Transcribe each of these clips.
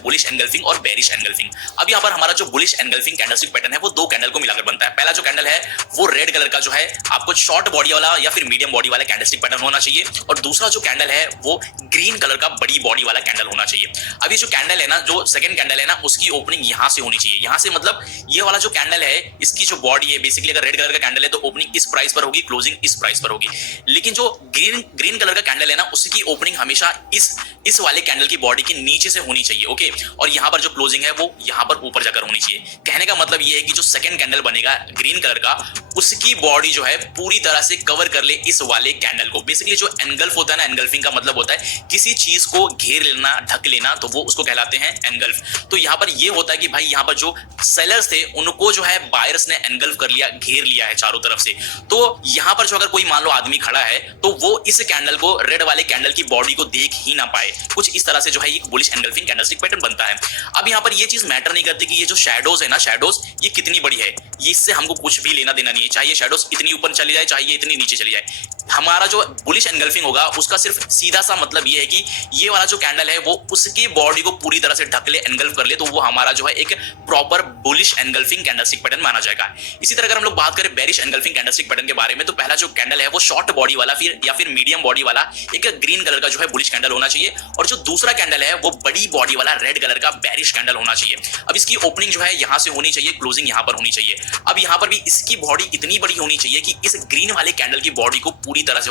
Bullish engulfing और bearish engulfing. अब यहाँ पर हमारा जो बुलिश एनगल्फिंग कैंडलस्टिक पैटर्न है वो दो कैंडल को मिलाकर बनता है। पहला जो कैंडल है वो रेड कलर का जो है आपको शॉर्ट बॉडी वाला या फिर मीडियम बॉडी वाला कैंडलस्टिक पैटर्न होना चाहिए, और दूसरा जो कैंडल है वो ग्रीन कलर का बड़ी बॉडी वाला कैंडल होना चाहिए। अब ये जो कैंडल है ना, जो सेकंड कैंडल है ना, उसकी ओपनिंग यहां से होनी चाहिए। यहां से मतलब ये वाला जो कैंडल है इसकी जो बॉडी है बेसिकली अगर रेड कलर का कैंडल है तो ओपनिंग इस प्राइस पर होगी, क्लोजिंग इस प्राइस पर होगी। लेकिन जो ग्रीन कलर का कैंडल है ना उसकी ओपनिंग हमेशा इस वाले कैंडल की बॉडी के नीचे से होनी चाहिए। ओके, और यहां पर जो क्लोजिंग है वो यहां पर ऊपर जाकर होनी चाहिए। कहने का मतलब ये है कि जो सेकंड कैंडल बनेगा ग्रीन कलर का उसकी बॉडी जो है पूरी तरह से कवर कर ले इस वाले कैंडल को। बेसिकली जो एनगल्फ होता है ना, एनगल्फिंग का मतलब होता है किसी चीज को घेर लेना, ढक लेना, तो वो उसको कहलाते हैं एनगल्फ। तो यहां पर ये होता है कि भाई यहां पर जो सेलर्स थे उनको जो है बायर्स ने एनगल्फ कर लिया, घेर लिया है चारों तरफ से। तो यहां पर जो अगर कोई मान लो आदमी खड़ा है तो वो इस कैंडल को, रेड वाले कैंडल की बॉडी को देख ही ना पाए। कुछ इस तरह से जो है एक बुलिश एनगल्फिंग कैंडलस्टिक पैटर्न बनता है। अब यहां पर ये चीज मैटर नहीं करती कि ये जो शैडोज है ना, शैडोज ये कितनी बड़ी है, ये इससे हमको कुछ भी लेना देना नहीं है। चाहिए शैडोज इतनी ऊपर चली जाए, चाहिए इतनी नीचे चली जाए, हमारा जो बुलिश एनगल्फिंग होगा उसका सिर्फ सीधा सा मतलब ये है कि ये वाला जो कैंडल है वो उसकी बॉडी को पूरी तरह से ढक ले, एनगल्फ कर ले, तो वो हमारा जो है एक proper bullish engulfing candlestick pattern माना जाएगा। इसी तरह अगर हम लोग बात करें बेरिश एनगल्फिंग कैंडलस्टिक पैटर्न के बारे में, तो पहला जो कैंडल है वो शॉर्ट बॉडी वाला या फिर मीडियम बॉडी वाला एक ग्रीन कलर का जो है बुलिश कैंडल होना चाहिए, और जो दूसरा कैंडल है वो बड़ी बॉडी वाला रेड कलर का बेरिश कैंडल होना चाहिए। अब इसकी ओपनिंग जो है यहां से होनी चाहिए, क्लोजिंग यहां पर होनी चाहिए। अब यहां पर भी इसकी बॉडी इतनी बड़ी होनी चाहिए कि इस ग्रीन वाले कैंडल की बॉडी को पूरी तरह से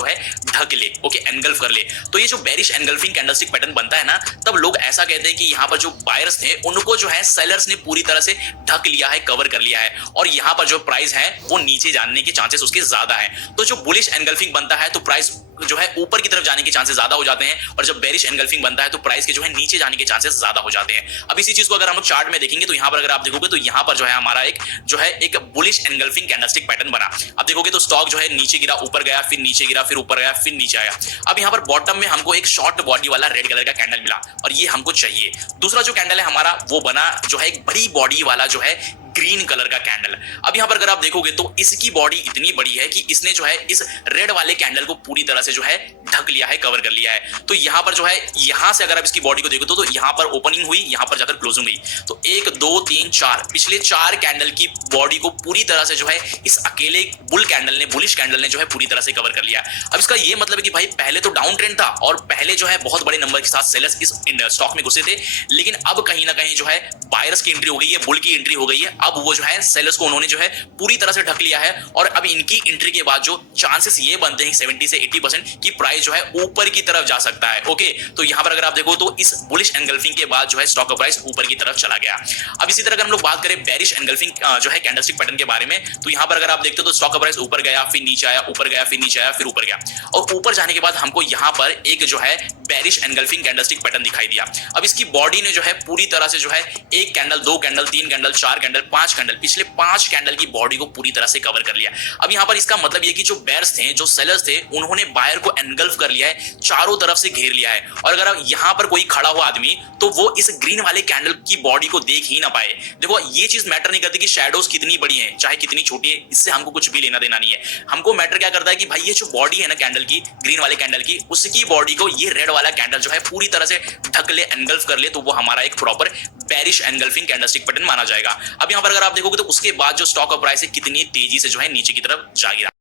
ढक ले, ओके, एनगल्फ कर ले। तो ये जो बेरिश एनगल्फिंग कैंडलस्टिक पैटर्न बनता है ना, तब लोग ऐसा कहते हैं कि यहां पर जो बायर्स थे उनको जो है सेलर्स ने पूरी तरह से ढक लिया है, कवर कर लिया है, और यहां पर जो प्राइस है वो नीचे जाने के चांसेस उसके ज्यादा है। तो जो बुलिश एनगल्फिंग बनता है तो प्राइस जो है ऊपर की तरफ जाने के चांसेस ज्यादा हो जाते हैं, और जब बेरिश एनगल्फिंग बनता है तो प्राइस के जो है नीचे जाने के चांसेस ज्यादा हो जाते हैं। अब इसी चीज को अगर हम चार्ट में देखेंगे तो यहां पर अगर आप देखोगे तो यहां पर जो है हमारा एक बुलिश एनगल्फिंग कैंडलस्टिक पैटर्न बना। अब देखोगे तो स्टॉक जो है नीचे गिरा, ऊपर गया, फिर नीचे गिरा, फिर ऊपर गया, फिर नीचे आया। अब यहां पर बॉटम में हमको एक शॉर्ट बॉडी वाला रेड कलर का कैंडल मिला और ये हमको चाहिए। दूसरा जो कैंडल है हमारा वो बना जो है एक बड़ी बॉडी वाला जो है ग्रीन कलर का कैंडल। अब यहां पर अगर आप देखोगे तो इसकी बॉडी इतनी बड़ी है कि इसने जो है इस रेड वाले कैंडल को पूरी तरह से जो है ढक लिया है, कवर कर लिया है। तो यहां पर जो है यहां से अगर आप इसकी बॉडी को देखो तो यहां पर ओपनिंग हुई, यहां पर जाकर क्लोजिंग हुई। तो 1 2 3 4 पिछले 4 कैंडल की बॉडी को पूरी तरह से जो है इस अकेले बुलिश कैंडल ने जो है पूरी तरह से कवर कर लिया। अब इसका ये मतलब है कि भाई पहले तो डाउन ट्रेंड था और पहले जो है बहुत बड़े नंबर के साथ सेलर्स इस स्टॉक में घुसे थे, लेकिन अब कहीं ना कहीं जो है बायर्स की एंट्री हो गई है, बुल की एंट्री हो गई है। अब वो जो है सेलर्स को उन्होंने जो है पूरी तरह से ढक लिया है, और अब इनकी एंट्री के बाद जो चांसेस ये बनते हैं 70 से 80% की प्राइस जो है ऊपर की तरफ जा सकता है। ओके, तो यहां पर अगर आप देखो तो इस बुलिश एनगल्फिंग के बाद जो है स्टॉक का प्राइस ऊपर की तरफ चला गया। अब इसी तरह अगर हम लोग बात करें बेरिश एनगल्फिंग जो है कैंडलस्टिक पैटर्न के बारे में, तो यहां पर अगर आप देखते हो तो स्टॉक का प्राइस ऊपर गया, फिर नीचे आया, ऊपर गया, फिर नीचे आया, फिर ऊपर गया, और ऊपर जाने के बाद हमको यहां पर एक जो है बेरिश एनगल्फिंग कैंडलस्टिक पैटर्न दिखाई दिया। अब इसकी बॉडी ने जो है पूरी तरह से जो है 1 candle, 2 candle, 3 candle, 4 candle, 5 candle, पिछले 5 कैंडल की बॉडी को पूरी तरह से कवर कर लिया। अब यहां पर इसका मतलब ये कि जो बेयर्स थे, जो सेलर्स थे, उन्होंने बायर को एनगल्फ कर लिया है, चारों तरफ से घेर लिया है, और अगर यहां पर कोई खड़ा हुआ आदमी तो वो इस ग्रीन वाले कैंडल की बॉडी को देख ही ना पाए। देखो ये चीज मैटर नहीं करती कि शैडोज कितनी बड़ी है, चाहे कितनी छोटी है, इससे हमको कुछ भी लेना देना नहीं है। हमको मैटर क्या करता है कि भाई ये जो बॉडी है ना कैंडल की, ग्रीन वाले कैंडल की, उसकी बॉडी को ये रेड वाला कैंडल जो है पूरी तरह से ढक ले, एनगल्फ कर ले, तो वो हमारा एक proper bearish engulfing candlestick pattern माना जाएगा। अब यहां पर अगर आप देखोगे तो उसके बाद जो स्टॉक का प्राइस है कितनी तेजी से जो है नीचे की तरफ जा गिरा।